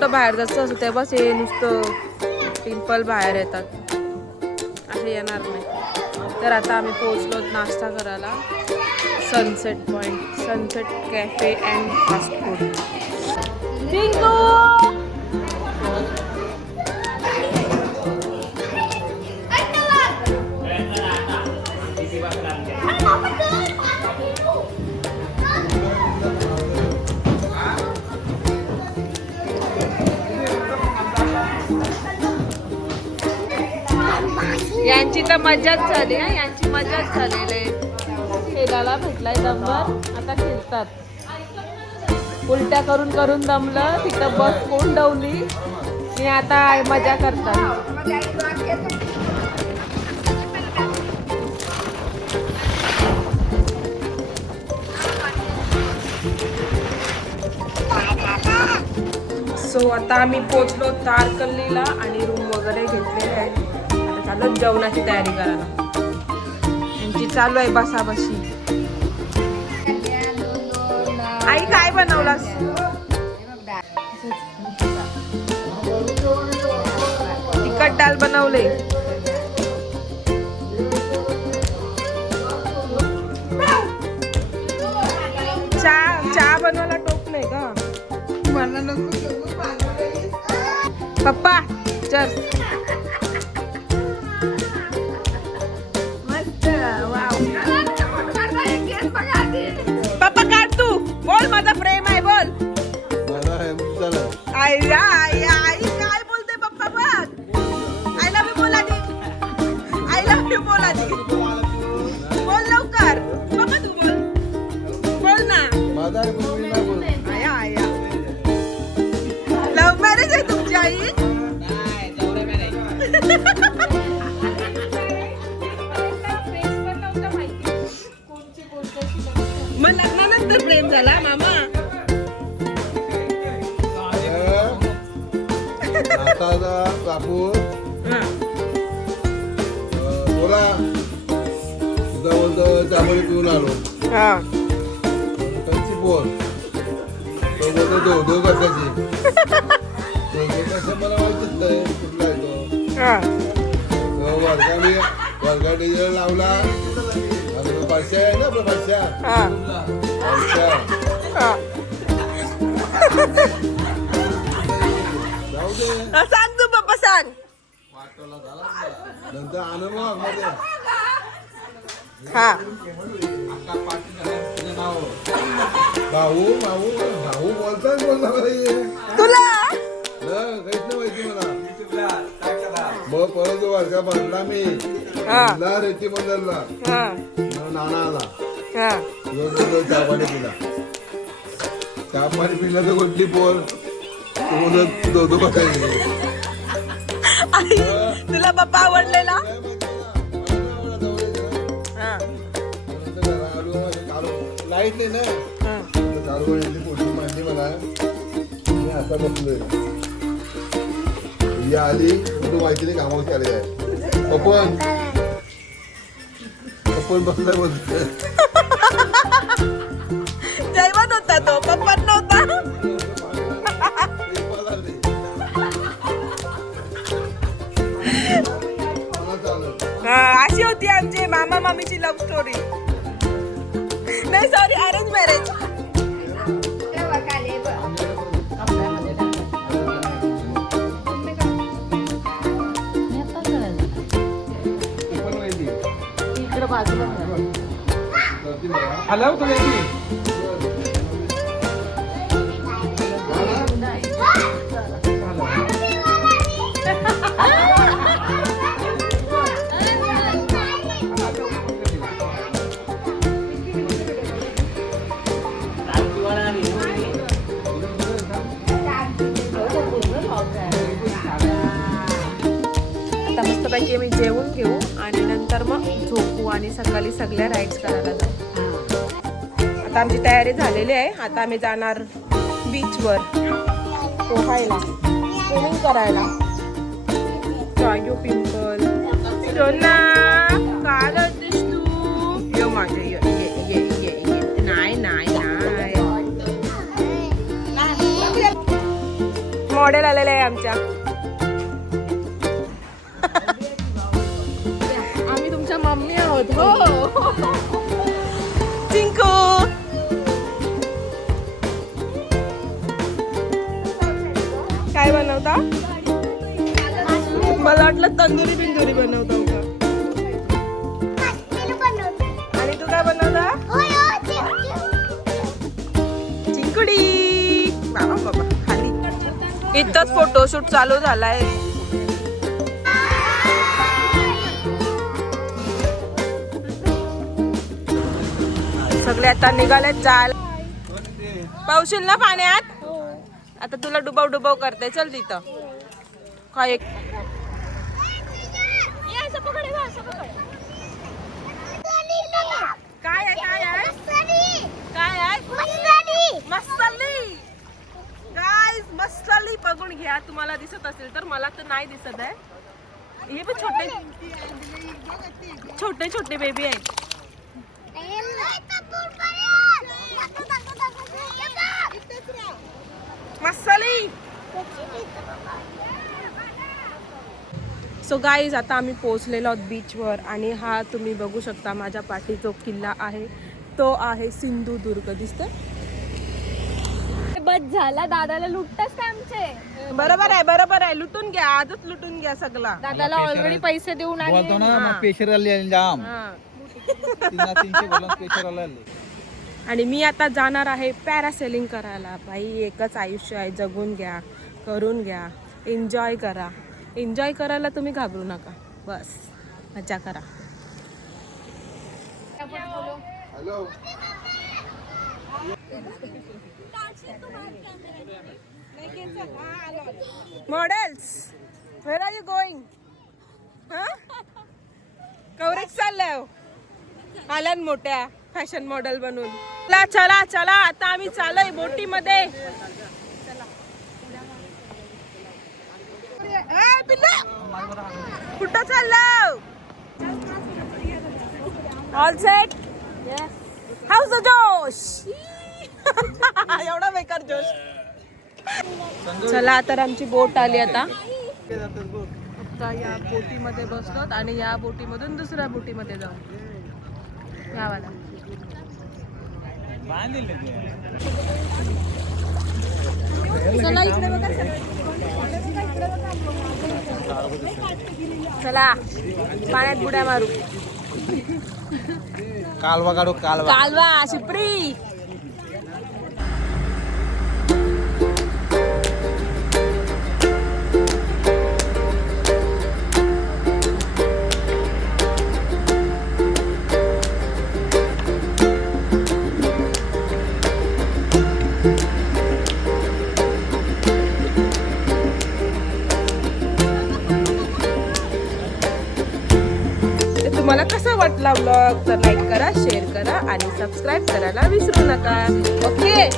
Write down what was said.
कुठं बाहेर जायचं असं तेव्हाच हे नुसतं पिंपल बाहेर येतात, असे येणार नाही. तर आता आम्ही पोहोचलो नाश्ता करायला sunset point, sunset cafe and fast food. यांची तर मजाच झाली आहे, यांची मजाच झालेली आहे. खेळायला भेटलाय दमभर, आता खेळतात. उलट्या करून करून दमलं, तिथं बस कोंडवली आणि आता मजा करतात. सो आता आम्ही पोचलो तारकल्लीला आणि रूम वगैरे घेतलेले आहे. आता चालू जेवणाची तयारी करायला. यांची चालू आहे बसाबशी. आई काय बनवलास? तिखट डाल बनवले. चहा बनवायला टोप नाही का? पप्पा चल. पप्पा काढ तू. बोल माझा प्रेम आहे बोल. आई आई आई काय बोलते पप्पा बघ. आय लव्ह यू बोल आधी. आय लव्ह यू बोल आधी. बोल लवकर. पप्पा तू बोल. बोल ना. आया आया. लव्ह मॅरेज आहे तुमची आई? मग लग्नानंतर प्रेम झाला मामा? बापू बोला त्यामुळे पिऊन आलो. त्यांची बोल दो कशाची कसं मला माहितीच नाही कुठला येतो. वर्गा डिझेल लावला. परश्या आहे ना आपला परश्या. सांग तू पप्पा सांग. नंतर आनंद मध्ये हा भाऊ भाऊ भाऊ बोलतात बोलला तुला काहीच नाही माहिती मला. मग परत वर्गा बांधला मी रेती बंदरला. नाना आला चहा पाणी पिला. चहा पाणी पिला तर कुठली पोर दो बसायची. तुला पप्पा आवडलेला? लाईट नाही ना. चालू पोटी मांडली मला. मी आता बसलोय. ही आली तू माहिती नाही कामावरती आली आहे. पप्पन बसलाय बोलतोय. जैवत होता तो पप्पा नव्हता. अशी होती आमची मामा मामीची लव्ह स्टोरी. नाही सॉरी अरेंज मॅरेज. इकडे बाजूला हॅलो तुम्ही आता मस्तपैकी मी जेवून घेऊ आणि नंतर मग झोपू आणि सकाळी सगळ्या राईड्स करायला जाऊ. आता आमची तयारी झालेली आहे. आता आम्ही जाणार बीचवर पोहायला, स्विमिंग करायला. जायो पिंपल सोना काल होतीस तू? ये माझे ये ये ये ये ये. नाही नाही नाही मॉडेल आलेले आहे आमच्या. आम्ही तुमच्या मम्मी आहोत. हो चिंकू. काय बनवता? मला वाटलं तंदुरी बिंदुरी बनवता का. आणि तू काय बनवता? चिंकुडी. बाबा बाबा खाली. इथंच फोटोशूट चालू झालाय. सगळे आता निघालेत जाल. पावशील ना पाण्यात. आता तुला डुबाव डुबाव करते. चल तिथं काय एक काय आहे काय आहे काय आहे मसाली. गाईज मसाली बघून घ्या. तुम्हाला दिसत असेल तर. मला तर नाही दिसत आहे. हे पण छोटे छोटे छोटे बेबी आहेत. मसाली. सो गाईज आता आम्ही पोहोचलेलो आहोत बीचवर. आणि हा तुम्ही बघू शकता माझ्या पाठी जो किल्ला आहे तो आहे सिंधुदुर्ग. दिसतोय? बस झाला. दादाला लुटताच काय आमचे. बरोबर आहे बरोबर आहे. लुटून घ्या. आजच लुटून घ्या सगळा. दादाला ऑलरेडी पैसे देऊन आणि बोलतो ना पेशर आले जाम. तीनशे बोला पेशर आले. आणि मी आता जाणार आहे पॅरासेलिंग करायला. भाई एकच आयुष्य आहे. जगून घ्या. करून घ्या. एन्जॉय करा. एन्जॉय करायला तुम्ही घाबरू नका. बस मजा करा. Hello. Models where are you going? Coverage चाललंय. आल्या न मोठ्या फॅशन मॉडेल बनून. चला चला चला आता आम्ही चाललोय बोटीमध्ये. कुठं चाललो? All set. हाऊस द जोश. एवढा बेकार जोश. चला तर आमची बोट आली आता. आता या बोटीमध्ये बसलो आणि या बोटीमधून दुसऱ्या बोटीमध्ये जाऊ. यावाला चला इकडे बघा. चला पाण्यात बुड्या मारू. कालवा काढू कालवा. कालवा शिपरी. तुम्हाला कसा वाटला व्लॉग तर लाईक करा, शेअर करा आणि सबस्क्राईब करायला विसरू नका. ओके.